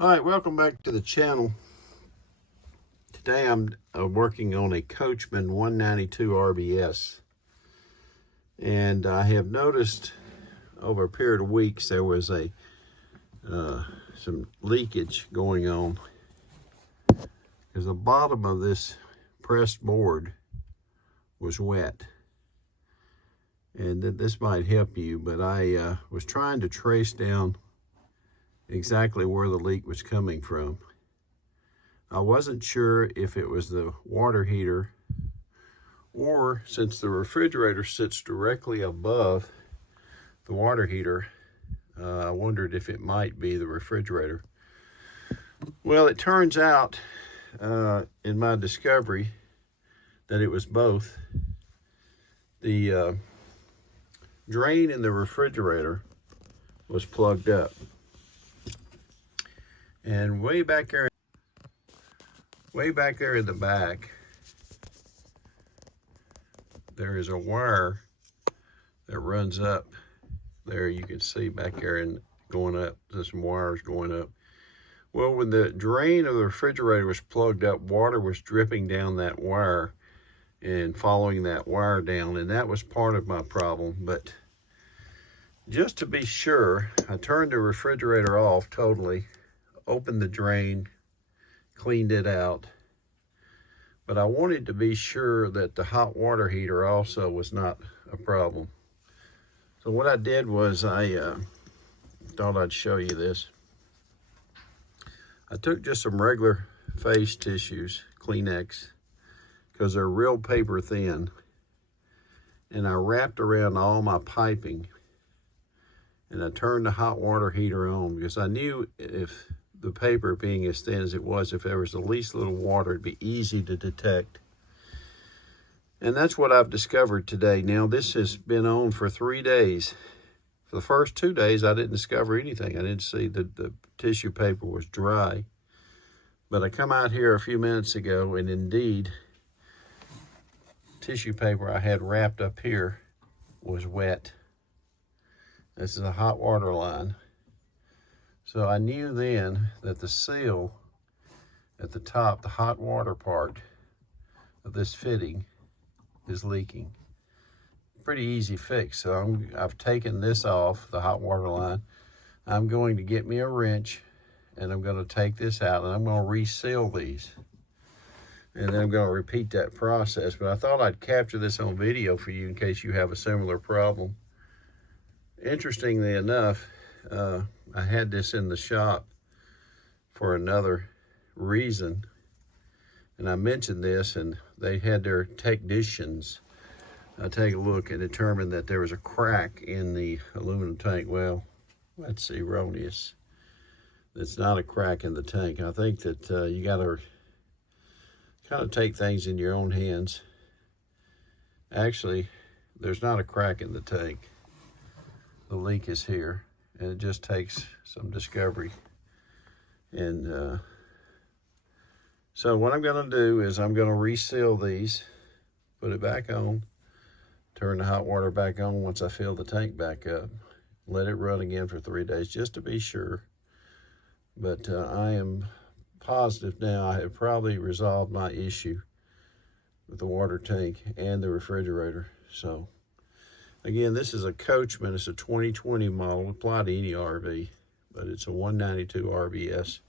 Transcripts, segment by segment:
All right, welcome back to the channel. Today I'm working on a Coachmen 192 RBS. And I have noticed over a period of weeks there was some leakage going on, because the bottom of this pressed board was wet. And this might help you, but I was trying to trace down exactly where the leak was coming from. I wasn't sure if it was the water heater, or since the refrigerator sits directly above the water heater, I wondered if it might be the refrigerator. Well, it turns out in my discovery that it was both. The drain in the refrigerator was plugged up. And way back there in the back, there is a wire that runs up there. You can see back there and going up, there's some wires going up. Well, when the drain of the refrigerator was plugged up, water was dripping down that wire and following that wire down, and that was part of my problem. But just to be sure, I turned the refrigerator off totally, opened the drain, cleaned it out, but I wanted to be sure that the hot water heater also was not a problem. So what I did was I thought I'd show you this. I took just some regular face tissues, Kleenex, because they're real paper thin, and I wrapped around all my piping, and I turned the hot water heater on, because I knew if the paper being as thin as it was, if there was the least little water, it'd be easy to detect. And that's what I've discovered today. Now, this has been on for 3 days. For the first 2 days, I didn't discover anything. I didn't see that the tissue paper was dry. But I come out here a few minutes ago, and indeed, tissue paper I had wrapped up here was wet. This is a hot water line. So I knew then that the seal at the top, the hot water part of this fitting, is leaking. Pretty easy fix. So I've taken this off, the hot water line. I'm going to get me a wrench, and I'm going to take this out, and I'm going to reseal these. And then I'm going to repeat that process. But I thought I'd capture this on video for you in case you have a similar problem. Interestingly enough, I had this in the shop for another reason, and I mentioned this, and they had their technicians take a look and determine that there was a crack in the aluminum tank. Well, that's erroneous. It's not a crack in the tank. I think that you got to kind of take things in your own hands. Actually, there's not a crack in the tank. The leak is here, and it just takes some discovery. And so what I'm going to do is I'm going to reseal these, put it back on, turn the hot water back on once I fill the tank back up, let it run again for 3 days just to be sure. But I am positive now I have probably resolved my issue with the water tank and the refrigerator. So again, this is a Coachmen. It's a 2020 model, apply to any RV, but it's a 192 RBS,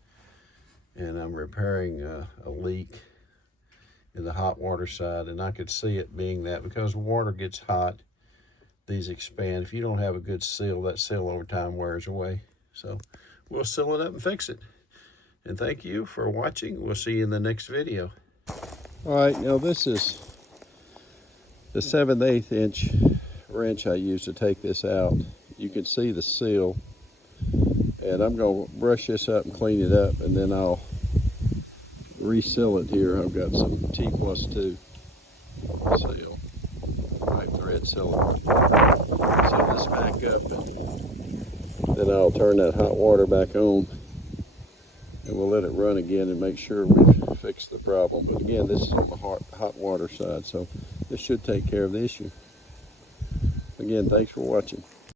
and I'm repairing a leak in the hot water side, and I could see it being that because water gets hot, these expand. If you don't have a good seal, that seal over time wears away. So we'll seal it up and fix it. And thank you for watching. We'll see you in the next video. All right, now this is the 7/8 inch wrench I used to take this out. You can see the seal, and I'm going to brush this up and clean it up, and then I'll reseal it here. I've got some T+2 seal, pipe thread seal. Seal this back up, and then I'll turn that hot water back on, and we'll let it run again and make sure we've fixed the problem. But again, this is on the hot water side, so this should take care of the issue. Again, thanks for watching.